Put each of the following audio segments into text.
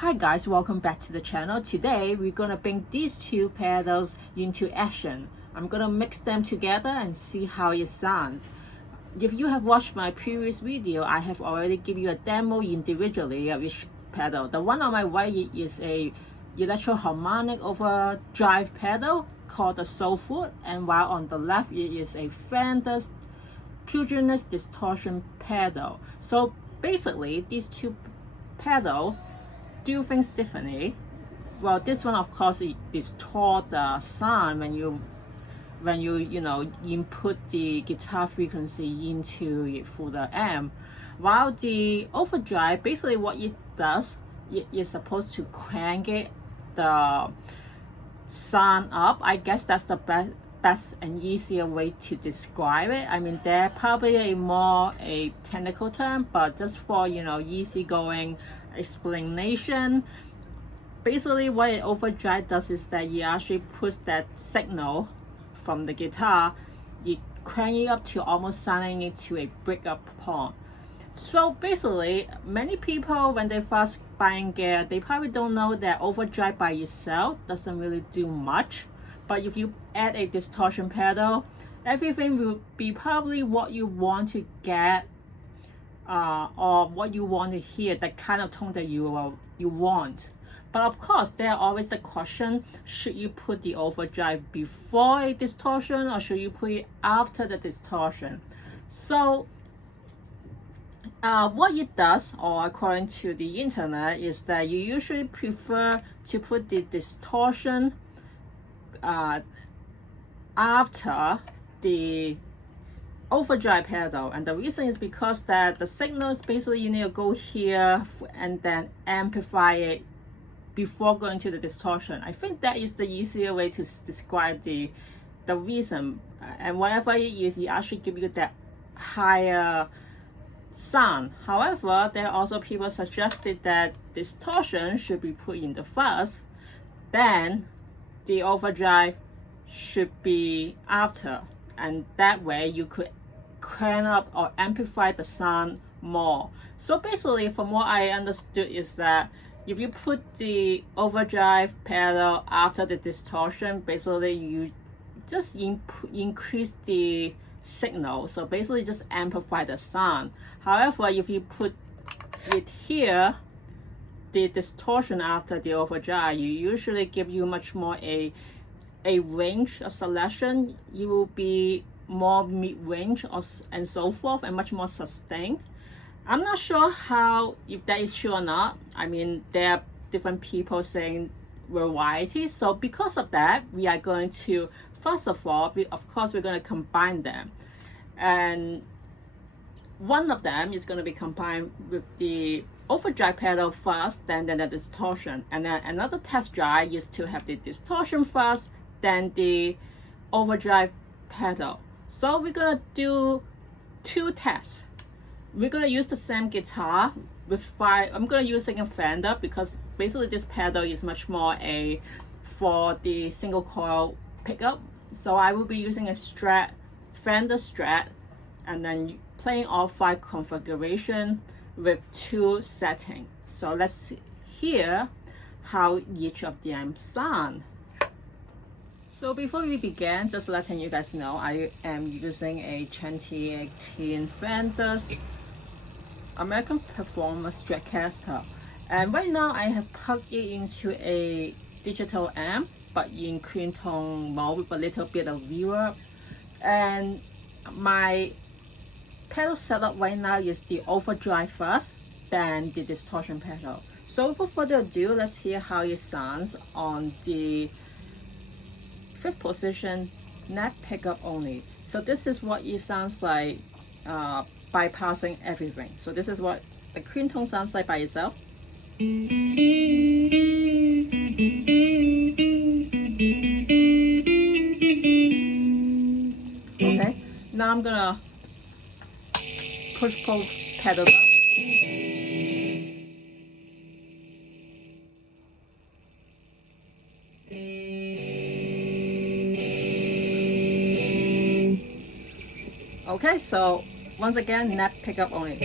Hi guys, welcome back to the channel. Today we're gonna bring these two pedals into action. I'm gonna mix them together and see how it sounds. If you have watched my previous video, I have already given you a demo individually of each pedal. The one on my right is a electro-harmonic overdrive pedal called the Soul Food, and while on the left it is a Fender Distortion pedal. So basically these two pedals do things differently. Well, this one of course it distort the sound when you input the guitar frequency into it through the amp, while the overdrive, basically what it does, it is supposed to crank it the sound up. I guess that's the best and easier way to describe it. I mean, they're probably a technical term, but just for easygoing explanation, basically what an overdrive does is that you actually push that signal from the guitar, you crank it up to almost sounding it to a breakup point. So basically, many people when they first buying gear, they probably don't know that overdrive by itself doesn't really do much. But if you add a distortion pedal, everything will be probably what you want to get, or what you want to hear, the kind of tone that you want. But of course, there are always a question: should you put the overdrive before a distortion, or should you put it after the distortion? So what it does, or according to the internet, is that you usually prefer to put the distortion after the overdrive pedal, and the reason is because that the signal is basically you need to go here and then amplify it before going to the distortion. I think that is the easier way to describe the reason, and whatever it is, it actually give you that higher sound. However, there are also people suggested that distortion should be put in the first, then the overdrive should be after, and that way you could crank up or amplify the sound more. So basically, from what I understood, is that if you put the overdrive pedal after the distortion, basically you just increase the signal, so basically just amplify the sound. However, if you put it here, the distortion after the overdrive, you usually give you much more a range, a selection. You will be more mid-range and so forth, and much more sustained. I'm not sure if that is true or not. I mean, there are different people saying variety. So because of that, we are going to, first of all, we're going to combine them, and one of them is going to be combined with the overdrive pedal first, then the distortion, and then another test drive is to have the distortion first, then the overdrive pedal. So we're gonna do two tests. We're gonna use the same guitar with I'm gonna use a Fender, because basically this pedal is much more for the single coil pickup. So I will be using a Fender Strat, and then playing all 5 configuration with 2 settings. So let's hear how each of them sound. So before we begin, just letting you guys know, I am using a 2018 Fender American Performer Stratocaster, and right now I have plugged it into a digital amp, but in clean tone mode with a little bit of reverb. And my pedal setup right now is the overdrive first, then the distortion pedal. So without further ado, let's hear how it sounds on the 5th position, neck pickup only. So this is what it sounds like, bypassing everything. So this is what the clean tone sounds like by itself. Okay, now I'm gonna push both pedals up. Okay, so once again, neck pickup only.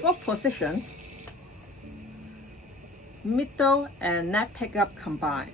Fourth position, middle and neck pickup combined.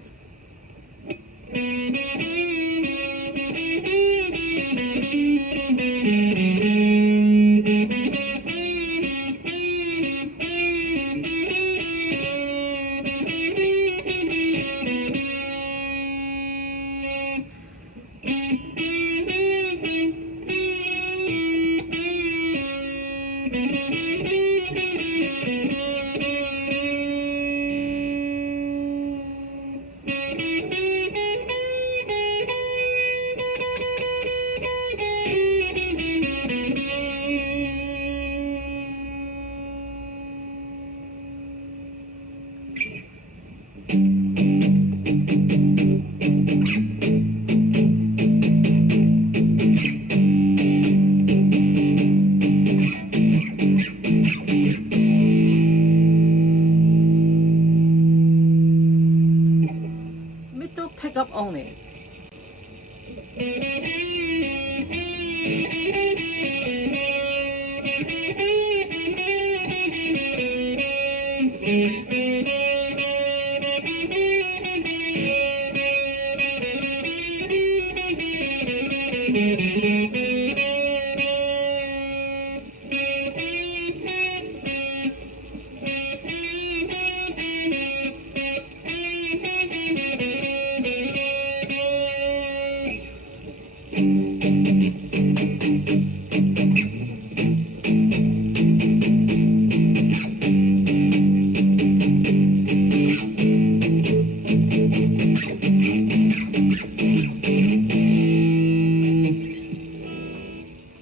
Middle pickup only.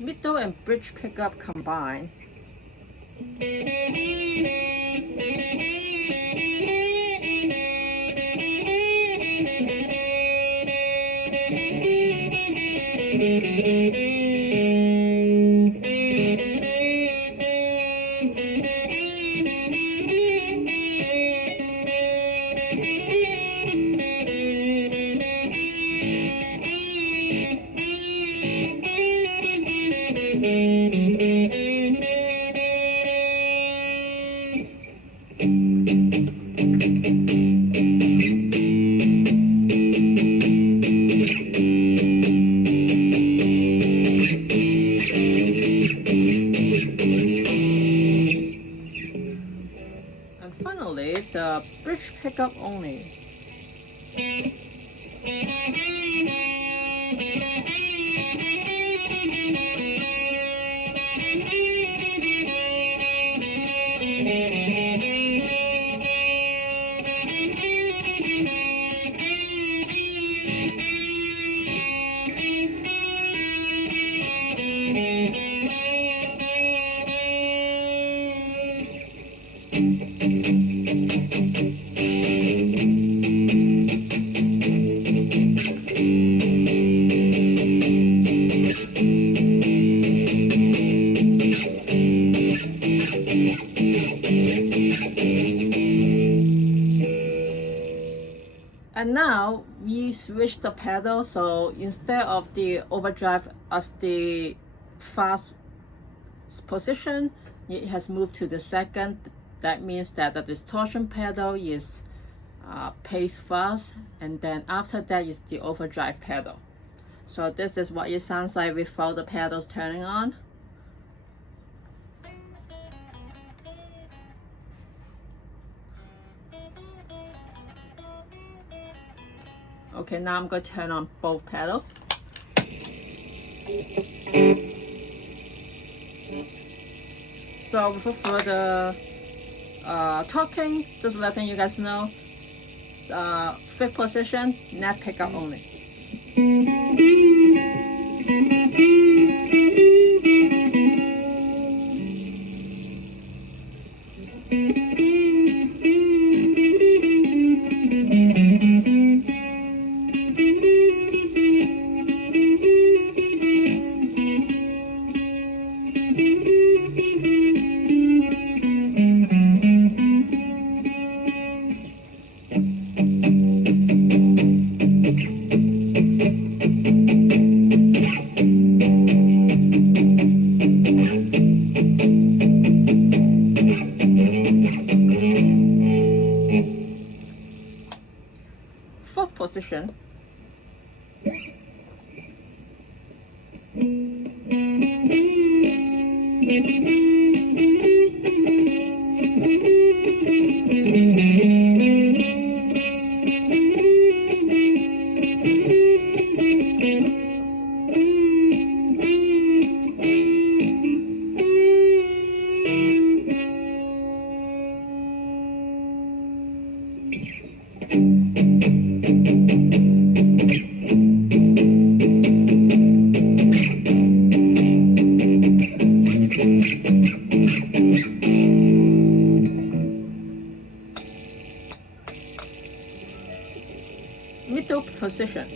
Middle and bridge pickup combined. And finally, the bridge pickup only. And now we switch the pedal, so instead of the overdrive as the fast position, it has moved to the second. That means that the distortion pedal is pace fast, and then after that is the overdrive pedal. So this is what it sounds like without the pedals turning on. Okay, now I'm going to turn on both pedals. So without further talking, just letting you guys know, fifth position, neck pickup only. Fourth position. Middle position.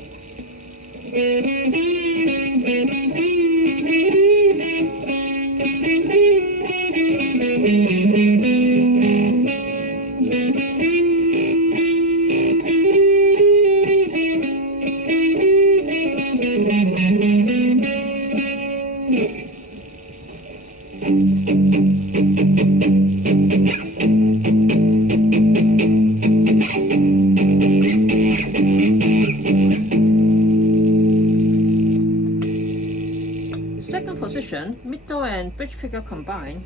Second position, middle and bridge pickup combined.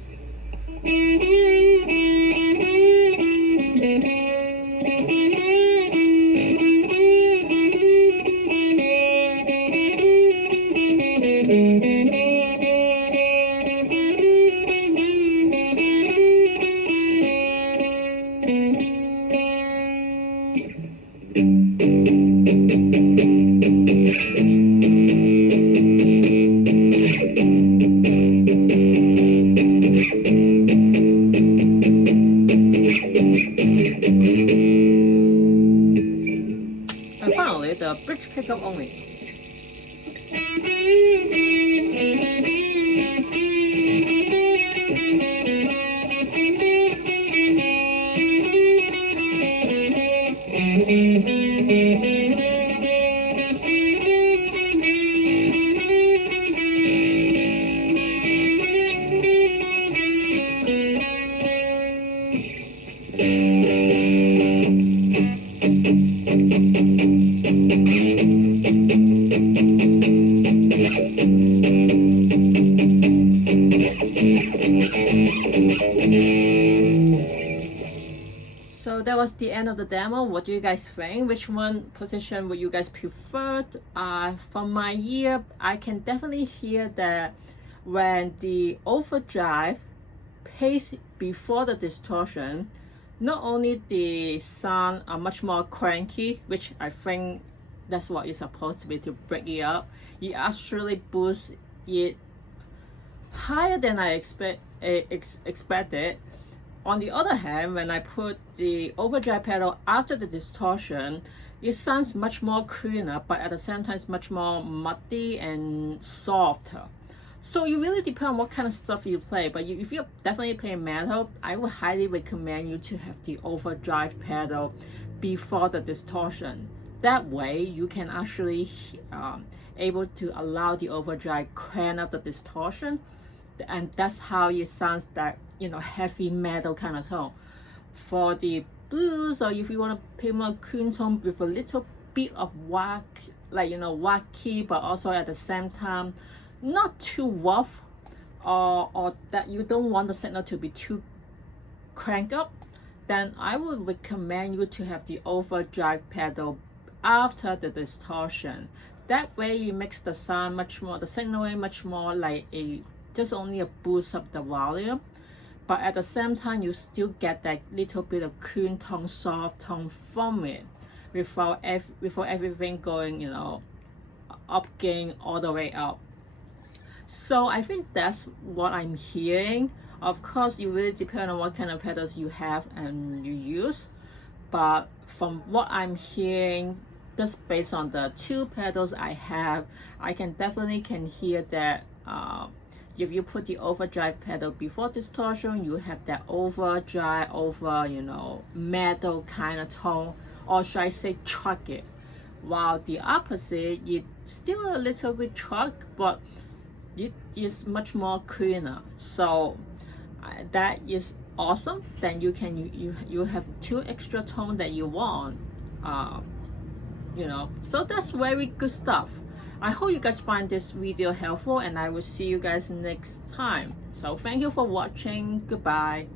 And finally, the bridge pickup only. So that was the end of the demo. What do you guys think? Which one position would you guys prefer? From my ear, I can definitely hear that when the overdrive plays before the distortion, not only the sound are much more cranky, which I think that's what it's supposed to be to break it up, it actually boosts it higher than I expected. On the other hand, when I put the overdrive pedal after the distortion, it sounds much more cleaner, but at the same time it's much more muddy and softer. So it really depends on what kind of stuff you play, but if you're definitely playing metal, I would highly recommend you to have the overdrive pedal before the distortion. That way you can actually able to allow the overdrive crank up the distortion, and that's how it sounds that, you know, heavy metal kind of tone. For the blues, or if you want to play more clean tone with a little bit of whack, like, you know, wacky, but also at the same time not too rough, or that you don't want the signal to be too cranked up, then I would recommend you to have the overdrive pedal after the distortion. That way it makes the sound much more, the signaling much more like a just only a boost of the volume, but at the same time you still get that little bit of clean tone, soft tone from it, without everything going, you know, up gain all the way up. So I think that's what I'm hearing. Of course, it really depends on what kind of pedals you have and you use, but from what I'm hearing, just based on the two pedals I have, I can definitely hear that if you put the overdrive pedal before distortion, you have that overdrive, you know, metal kind of tone, or should I say truck it. while the opposite is still a little bit dark, but it is much more cleaner. So that is awesome. Then you can you have 2 extra tone that you want, you know. So that's very good stuff. I hope you guys find this video helpful, and I will see you guys next time. So thank you for watching. Goodbye.